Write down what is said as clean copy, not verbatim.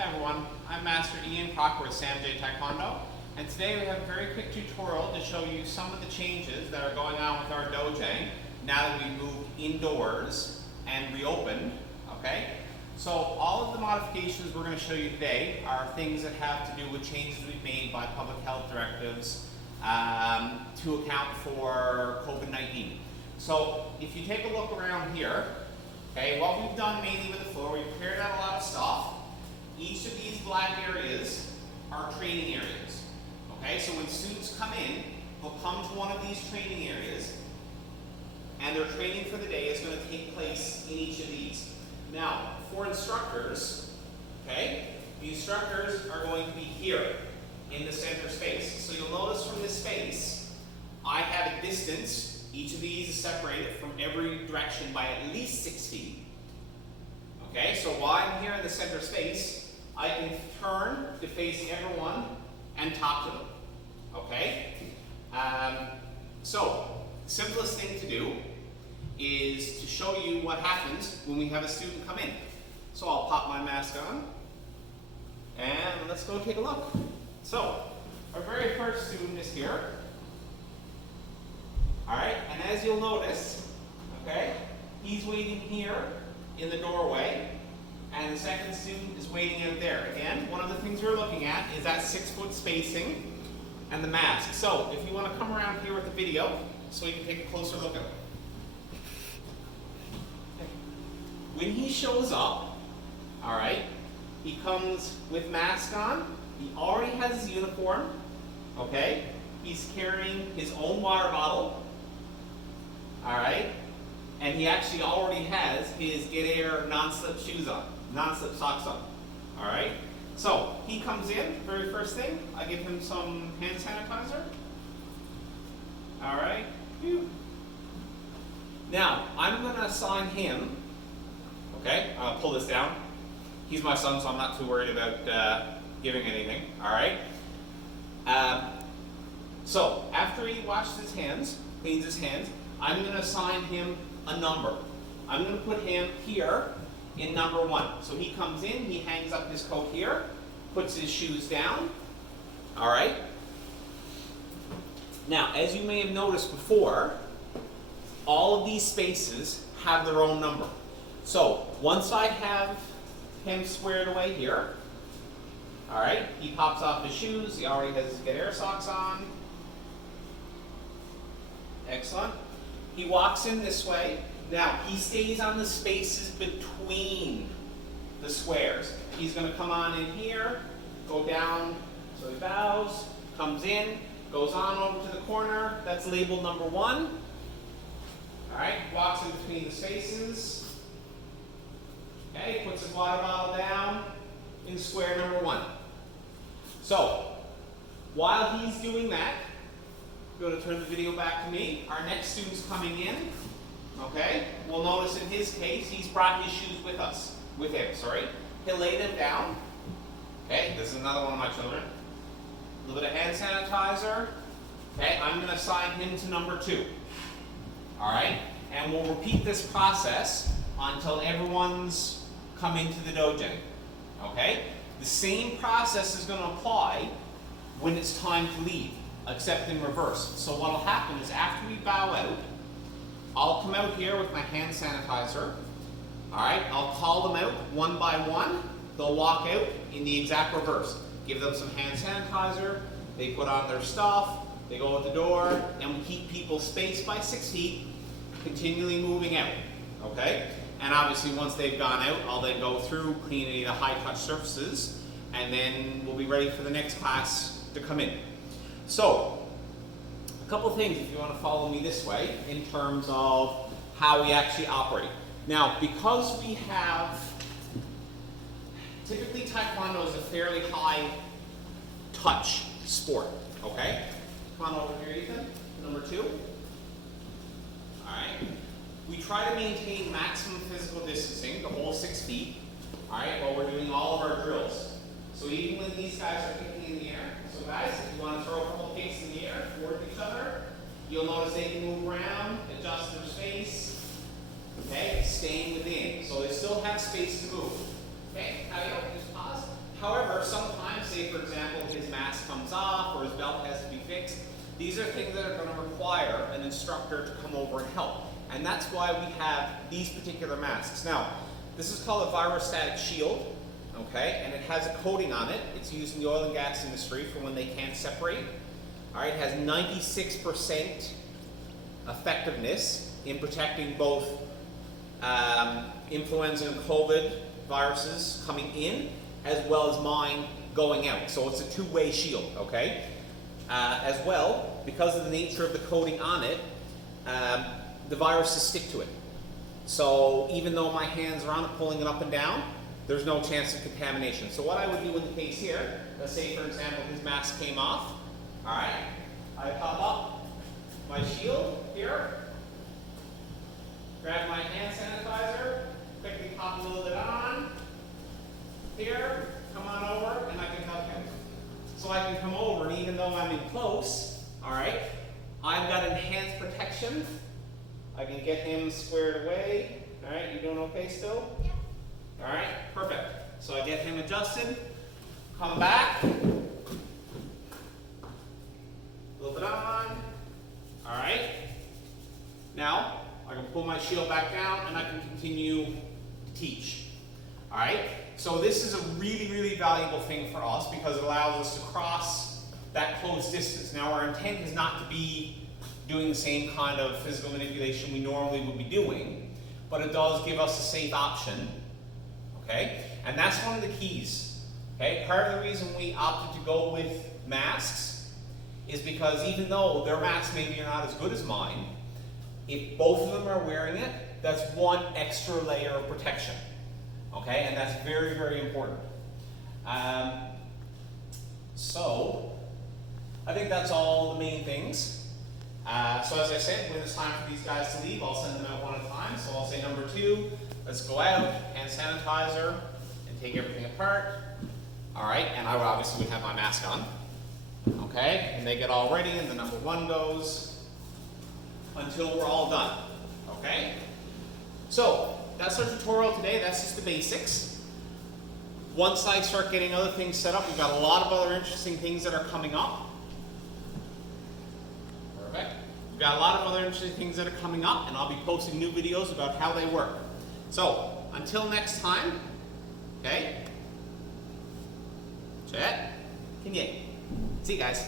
Hi everyone, I'm Master Ian Crocker with Sam J Taekwondo, and today we have a very quick tutorial to show you some of the changes that are going on with our dojo now that we've moved indoors and reopened, okay? So all of the modifications we're going to show you today are things that have to do with changes we've made by public health directives to account for COVID-19. So if you take a look around here, okay, what we've done mainly with the floor, we've cleared out a lot of stuff. Each of these black areas are training areas. Okay, so when students come in, they'll come to one of these training areas, and their training for the day is going to take place in each of these. Now, for instructors, okay, the instructors are going to be here in the center space. So you'll notice from this space, I have a distance. Each of these is separated from every direction by at least 6 feet. Okay, so while I'm here in the center space, I can turn to face everyone and talk to them. Okay? So, simplest thing to do is to show you what happens when we have a student come in. So I'll pop my mask on, and let's go take a look. So, our very first student is here. Alright, and as you'll notice, okay, he's waiting here in the doorway, and the second student is waiting out there. Again, one of the things we're looking at is that 6-foot spacing and the mask. So, if you want to come around here with the video, so you can take a closer look at it. When he shows up, alright, he comes with mask on, he already has his uniform, okay, he's carrying his own water bottle, alright, and he actually already has his Get Air non-slip shoes on, non-slip socks on, alright. So, he comes in, very first thing, I give him some hand sanitizer, alright. Now, I'm going to assign him, okay, I'll pull this down. He's my son, so I'm not too worried about giving anything, alright. So, after he washes his hands, cleans his hands, I'm going to assign him a number. I'm going to put him here in number 1. So he comes in, he hangs up his coat here, puts his shoes down, alright. Now, as you may have noticed before, all of these spaces have their own number. So, once I have him squared away here, alright, he pops off his shoes, he already has his Get Air socks on. Excellent. He walks in this way. Now, he stays on the spaces between the squares. He's going to come on in here, go down, so he bows, comes in, goes on over to the corner, that's labeled number 1. Alright, walks in between the spaces. Okay, puts his water bottle down in square number 1. So, while he's doing that, I'm going to turn the video back to me. Our next student's coming in. Okay, we'll notice in his case, he's brought his shoes with him, sorry. He'll lay them down. Okay, this is another one of my children. A little bit of hand sanitizer. Okay, I'm going to assign him to number 2. Alright, and we'll repeat this process until everyone's come into the dojo. Okay, the same process is going to apply when it's time to leave, except in reverse. So what will happen is after we bow out, I'll come out here with my hand sanitizer. Alright, I'll call them out one by one. They'll walk out in the exact reverse. Give them some hand sanitizer, they put on their stuff, they go out the door, and we keep people spaced by 6 feet, continually moving out. Okay? And obviously once they've gone out, I'll then go through, clean any of the high touch surfaces, and then we'll be ready for the next class to come in. So, a couple things if you want to follow me this way in terms of how we actually operate. Now, because we have, typically Taekwondo is a fairly high touch sport, okay? Come on over here, Ethan, number 2. Alright. We try to maintain maximum physical distancing, the whole 6 feet, alright, while we're doing all of our drills. So even when these guys are kicking in the air, so guys, if you want to throw a couple kicks in the air toward each other, you'll notice they can move around, adjust their space, okay, staying within. So they still have space to move. Okay, now you just pause. these are things that are going to require an instructor to come over and help. And that's why we have these particular masks. Now, this is called a virostatic shield, okay? And it has a coating on it. It's used in the oil and gas industry for when they can't separate. All right, it has 96% effectiveness in protecting both influenza and COVID viruses coming in, as well as mine going out. So it's a two-way shield, okay? As well, because of the nature of the coating on it, the viruses stick to it. So even though my hands are on it, pulling it up and down, there's no chance of contamination. So what I would do in the case here, let's say for example his mask came off, all right, I pop up my shield here, grab my hand sanitizer, quickly pop a little bit on, here, come on over, and I can help him. So I can come over, and even though I'm in close, all right, I've got enhanced protection. I can get him squared away. All right, you doing okay still? Yeah. All right, perfect. So I get him adjusted, come back, a little bit on. All right. Now I can pull my shield back down, and I can continue to teach. All right. So this is a really, really valuable thing for us because it allows us to cross that close distance. Now our intent is not to be doing the same kind of physical manipulation we normally would be doing, but it does give us a safe option, okay? And that's one of the keys, okay? Part of the reason we opted to go with masks is because even though their masks maybe are not as good as mine, if both of them are wearing it, that's one extra layer of protection, okay? And that's very, very important. So I think that's all the main things. So as I said, when it's time for these guys to leave, I'll send them out one at a time. So I'll say number 2, let's go out, hand sanitizer, and take everything apart. All right, and I obviously would have my mask on. Okay, and they get all ready, and the number 1 goes until we're all done. Okay? So that's our tutorial today. That's just the basics. Once I start getting other things set up, we've got a lot of other interesting things that are coming up. Perfect. We've got a lot of other interesting things that are coming up, and I'll be posting new videos about how they work. So, until next time, okay? Chat. Can you? See you guys.